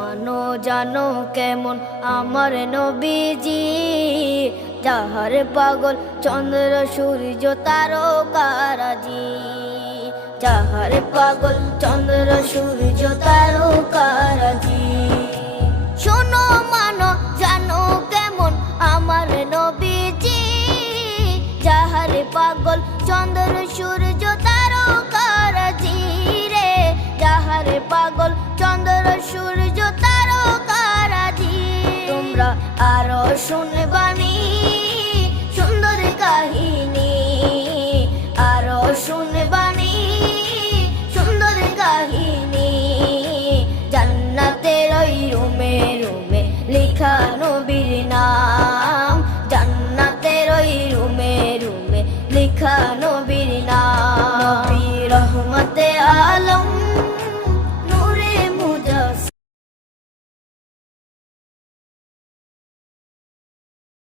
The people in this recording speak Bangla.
মানো জানো কেমন আমার নবীজি, যাহার পাগল চন্দ্র সূর্য তারকারাজি, যাহার পাগল চন্দ্র সূর্য তারকারাজি। শোনো মানো জানো কেমন আমার নবীজি, যাহার পাগল চন্দ্র সূর্য তারকারাজি রে, যাহার পাগল চন্দ্র সূর্য তারকারাজি। তোমরা আরো শুনে